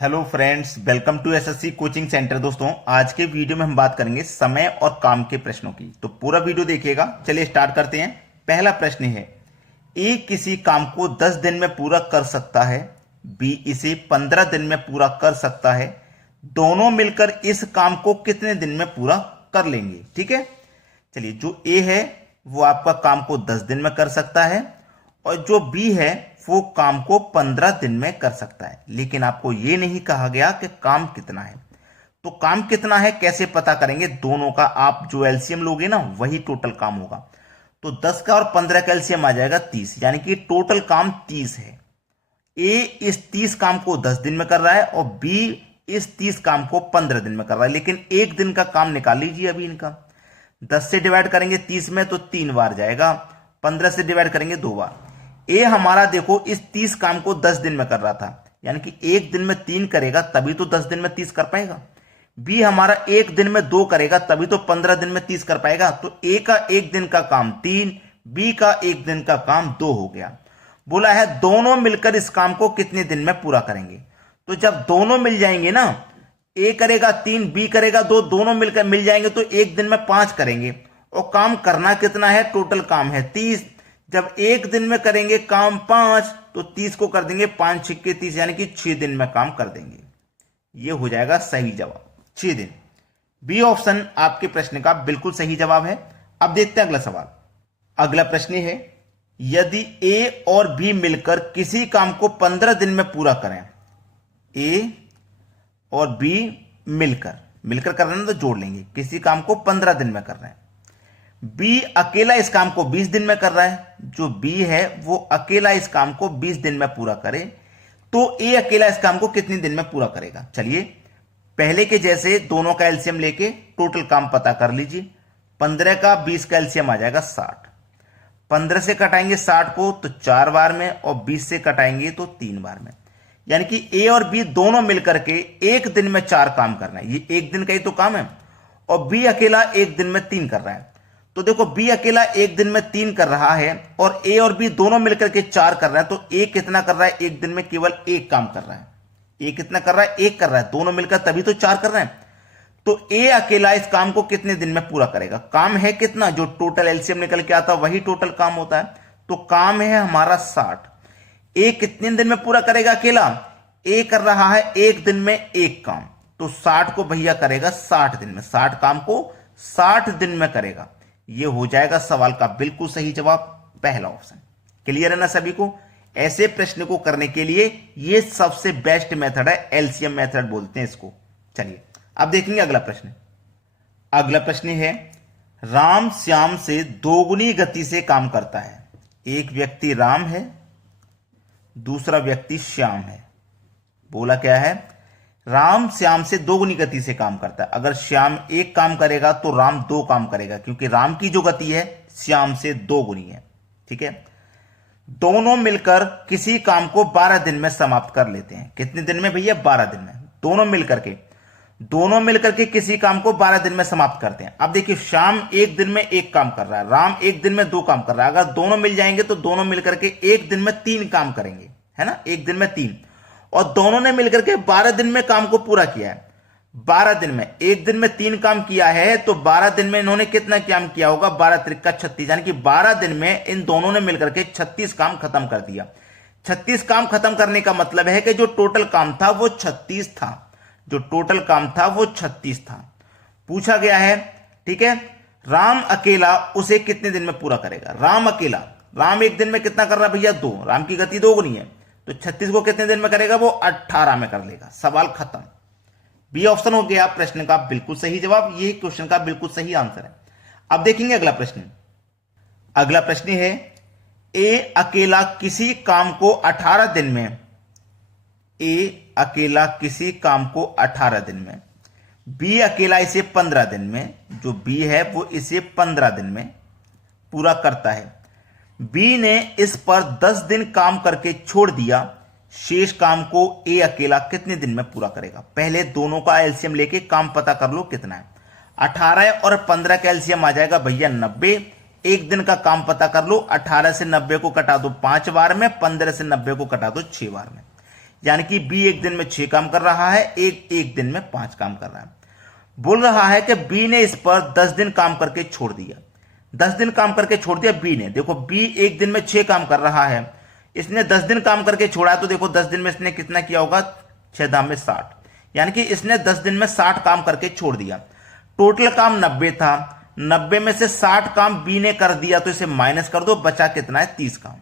Hello friends, welcome to SSC coaching centre. दोस्तों, आज के वीडियो में हम बात करेंगे समय और काम के प्रश्नों की। तो पूरा वीडियो देखिएगा। चलिए स्टार्ट करते हैं। पहला प्रश्न है, ए किसी काम को 10 दिन में पूरा कर सकता है, बी इसे 15 दिन में पूरा कर सकता है। दोनों मिलकर इस काम को कितने दिन में पूरा कर लेंगे? ठीक है, चलिए, जो ए है वो आपका काम को 10 दिन में कर सकता है और जो बी है वो काम को 15 दिन में कर सकता है। लेकिन आपको यह नहीं कहा गया कि काम कितना है। तो काम कितना है कैसे पता करेंगे? दोनों का आप जो एलसीएम लोगे ना, वही टोटल काम होगा। तो 10 का और 15 का एलसीएम आ जाएगा 30, यानी कि टोटल काम 30 है। ए इस 30 काम को 10 दिन में कर रहा है और बी इस 30 काम को 15 दिन में कर रहा है। लेकिन एक दिन का काम निकाल लीजिए अभी इनका। 10 से डिवाइड करेंगे 30 में तो 3 बार जाएगा, 15 से डिवाइड करेंगे 2 बार। ए हमारा देखो इस 30 काम को 10 दिन में कर रहा था, यानी कि एक दिन में 3 करेगा तभी तो 10 दिन में 30 कर पाएगा। बी हमारा एक दिन में 2 करेगा तभी तो 15 दिन में 30 कर पाएगा। तो ए का एक दिन का काम 3, बी का एक दिन का काम 2 हो गया। बोला है दोनों मिलकर इस काम को कितने दिन में पूरा करेंगे। तो जब दोनों मिल जाएंगे ना, ए करेगा 3, बी करेगा 2, दोनों मिलकर मिल जाएंगे तो एक दिन में 5 करेंगे। और काम करना कितना है? टोटल काम है 30। जब एक दिन में करेंगे काम 5 तो 30 को कर देंगे 5 छिक्के 30, यानी कि 6 दिन में काम कर देंगे। यह हो जाएगा सही जवाब, 6 दिन। बी ऑप्शन आपके प्रश्न का बिल्कुल सही जवाब है। अब देखते हैं अगला सवाल। अगला प्रश्न है, यदि ए और बी मिलकर किसी काम को 15 दिन में पूरा करें। ए और बी मिलकर मिलकर कर रहे हैं तो जोड़ लेंगे, किसी काम को 15 दिन में कर रहे हैं। बी अकेला इस काम को 20 दिन में कर रहा है। जो बी है वो अकेला इस काम को 20 दिन में पूरा करे तो ए अकेला इस काम को कितने दिन में पूरा करेगा? चलिए, पहले के जैसे दोनों का एलसीएम लेके टोटल काम पता कर लीजिए। 15 का 20 का एलसीएम आ जाएगा 60। 15 से कटाएंगे 60 को तो 4 बार में और 20 से कटाएंगे तो 3 बार में, यानी कि ए और बी दोनों मिलकर के एक दिन में 4 काम करना है। ये एक दिन का ही तो काम है। और बी अकेला एक दिन में 3 कर रहा है। तो देखो, बी अकेला एक दिन में 3 कर रहा है और ए और बी दोनों मिलकर के 4 कर रहे हैं। तो ए कितना कर रहा है? एक दिन में केवल एक काम कर रहा है। ए कितना कर रहा है? एक कर रहा है। दोनों मिलकर तभी तो 4 कर रहे हैं। तो ए अकेला इस काम को कितने दिन में पूरा करेगा? काम है कितना? जो टोटल एलसीएम निकल के आता है वही टोटल काम होता है। तो काम है हमारा 60। ए कितने दिन में पूरा करेगा अकेला? ए कर रहा है एक दिन में एक काम, तो 60 को भैया करेगा 60 दिन में। 60 काम को 60 दिन में करेगा। यह हो जाएगा सवाल का बिल्कुल सही जवाब, पहला ऑप्शन। क्लियर है ना सभी को? ऐसे प्रश्न को करने के लिए यह सबसे बेस्ट मेथड है, एलसीएम मेथड बोलते हैं इसको। चलिए अब देखेंगे अगला प्रश्न। अगला प्रश्न है, राम श्याम से दोगुनी गति से काम करता है। एक व्यक्ति राम है, दूसरा व्यक्ति श्याम है। बोला क्या है? राम श्याम से दोगुनी गति से काम करता है। अगर श्याम एक काम करेगा तो राम 2 काम करेगा, क्योंकि राम की जो गति है श्याम से 2 गुनी है। ठीक है, दोनों मिलकर किसी काम को 12 दिन में समाप्त कर लेते हैं। कितने दिन में भैया? 12 दिन में। दोनों मिलकर के किसी काम को 12 दिन में समाप्त करते हैं। अब देखिए, श्याम एक दिन में एक काम कर रहा है, राम एक दिन में 2 काम कर रहा है। अगर दोनों मिल जाएंगे तो दोनों मिलकर के एक दिन में 3 काम करेंगे, है ना? एक दिन में 3। और दोनों ने मिलकर के 12 दिन में काम को पूरा किया है। 12 दिन में, एक दिन में 3 काम किया है तो 12 दिन में इन्होंने कितना काम किया होगा? 12 त्रिका 36, यानी कि 12 दिन में इन दोनों ने मिलकर के 36 काम खत्म कर दिया। 36 काम खत्म करने का मतलब है कि जो टोटल काम था वो 36 था। जो टोटल काम था वो 36 था। पूछा गया है, ठीक है, राम अकेला उसे कितने दिन में पूरा करेगा? राम अकेला, राम एक दिन में कितना कर रहा है भैया? 2। राम की गति 2 गुनी है, तो 36 को कितने दिन में करेगा? वो 18 में कर लेगा। सवाल खत्म। बी ऑप्शन हो गया प्रश्न का बिल्कुल सही जवाब। यही क्वेश्चन का बिल्कुल सही आंसर है। अब देखेंगे अगला प्रश्न। अगला प्रश्न है, ए अकेला किसी काम को 18 दिन में, ए अकेला किसी काम को 18 दिन में, बी अकेला इसे 15 दिन में, जो बी है वो इसे 15 दिन में पूरा करता है। बी ने इस पर 10 दिन काम करके छोड़ दिया। शेष काम को ए अकेला कितने दिन में पूरा करेगा? पहले दोनों का एलसीएम लेके काम पता कर लो कितना है। 18 और 15 का एलसीएम आ जाएगा भैया 90। एक दिन का काम पता कर लो। 18 से 90 को कटा दो 5 बार में, 15 से 90 को कटा दो 6 बार में। यानी कि बी एक दिन में 6 काम कर रहा है, एक दिन में 5 काम कर रहा है। बोल रहा है कि बी ने इस पर 10 दिन काम करके छोड़ दिया। 10 दिन काम करके छोड़ दिया बी ने। देखो बी एक दिन में 6 काम कर रहा है, इसने 10 दिन काम करके छोड़ा, तो देखो 10 दिन में इसने कितना किया होगा, 6 दाम में 60, यानी कि इसने 10 दिन में 60 काम करके छोड़ दिया। टोटल काम 90 था, 90 में से 60 काम बी ने कर दिया, तो इसे माइनस कर दो, बचा कितना है, 30 काम।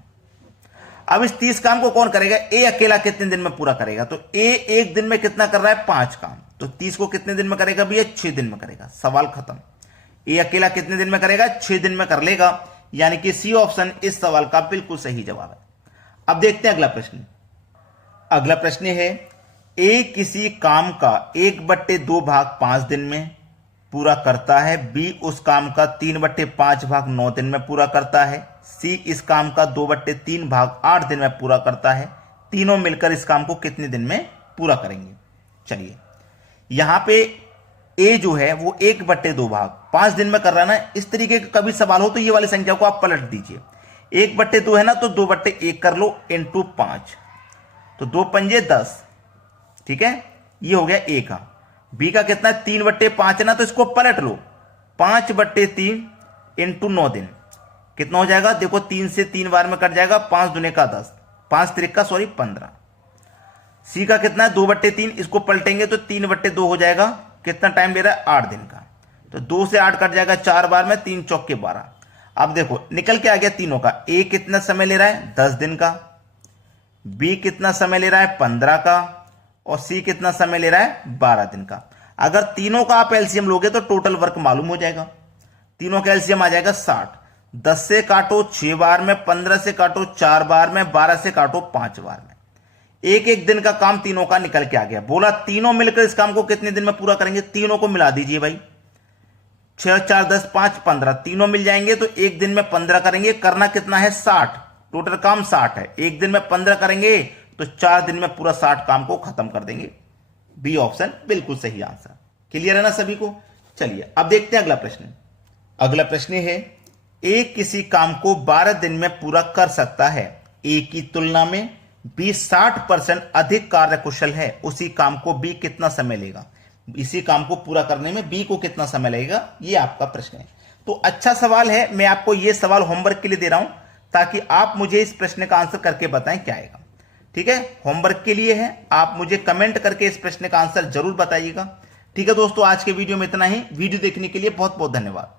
अब इस 30 काम को कौन करेगा, ए अकेला कितने दिन में पूरा करेगा, तो ए एक दिन में कितना कर रहा है, 5 काम, तो 30 को कितने दिन में करेगा भैया, 6 दिन में करेगा। सवाल खत्म। ए अकेला कितने दिन में करेगा, 6 दिन में कर लेगा, यानी कि सी ऑप्शन इस सवाल का बिल्कुल सही जवाब है। अब देखते हैं अगला प्रश्न। अगला प्रश्न है, ए किसी काम का 1/2 भाग 5 दिन में पूरा करता है, बी उस काम का 3/5 भाग 9 दिन में पूरा करता है, सी इस काम का 2/3 भाग 8 दिन में पूरा करता है। तीनों मिलकर इस काम को कितने दिन में पूरा करेंगे। चलिए यहां पे ए जो है वो 1/2 भाग 5 दिन में कर रहा है ना। इस तरीके का कभी सवाल हो तो ये वाली संख्या को आप पलट दीजिए। 1/2 है ना, तो 2/1 कर लो इंटू 5, तो 2 पंजे 10, ठीक है, ये हो गया ए का। बी का कितना है, 3/5 है ना, तो इसको पलट लो, 5/3 इंटू 9 दिन, कितना हो जाएगा, देखो 3 से 3 बार में कट जाएगा, 5 दूने का 10, 5 त्रिका 15। सी का कितना है, 2/3, इसको पलटेंगे तो 3/2 हो जाएगा, कितना टाइम ले रहा है, 8 दिन का, तो 2 से 8 कट जाएगा 4 बार में, 3 चौके 12। अब देखो निकल के आ गया तीनों का। ए कितना समय ले रहा है, 10 दिन का, बी कितना समय ले रहा है, 15 का, और सी कितना समय ले रहा है, 12 दिन का। अगर तीनों का आप एलसीएम लोगे तो टोटल वर्क मालूम हो जाएगा। तीनों का एलसीएम आ जाएगा 60। 10 से काटो 6 बार में, 15 से काटो 4 बार में, 12 से काटो 5 बार में। एक दिन का काम तीनों का निकल के आ गया। बोला तीनों मिलकर इस काम को कितने दिन में पूरा करेंगे, तीनों को मिला दीजिए भाई, 6 4 10 5 15, तीनों मिल जाएंगे तो एक दिन में 15 करेंगे। करना कितना है, 60, टोटल काम 60 है, एक दिन में 15 करेंगे तो 4 दिन में पूरा 60 काम को खत्म कर देंगे। बी ऑप्शन बिल्कुल सही आंसर। क्लियर है ना सभी को। चलिए अब देखते हैं अगला प्रश्न। अगला प्रश्न है, ए किसी काम को 12 दिन में पूरा कर सकता है, ए की तुलना में बी 60% अधिक कार्यकुशल है, उसी काम को बी कितना समय लेगा। इसी काम को पूरा करने में बी को कितना समय लगेगा, ये आपका प्रश्न है। तो अच्छा सवाल है, मैं आपको ये सवाल होमवर्क के लिए दे रहा हूं ताकि आप मुझे इस प्रश्न का आंसर करके बताएं क्या आएगा। ठीक है, होमवर्क के लिए है, आप मुझे कमेंट करके इस प्रश्न का आंसर जरूर बताइएगा। ठीक है दोस्तों, आज के वीडियो में इतना ही। वीडियो देखने के लिए बहुत बहुत धन्यवाद।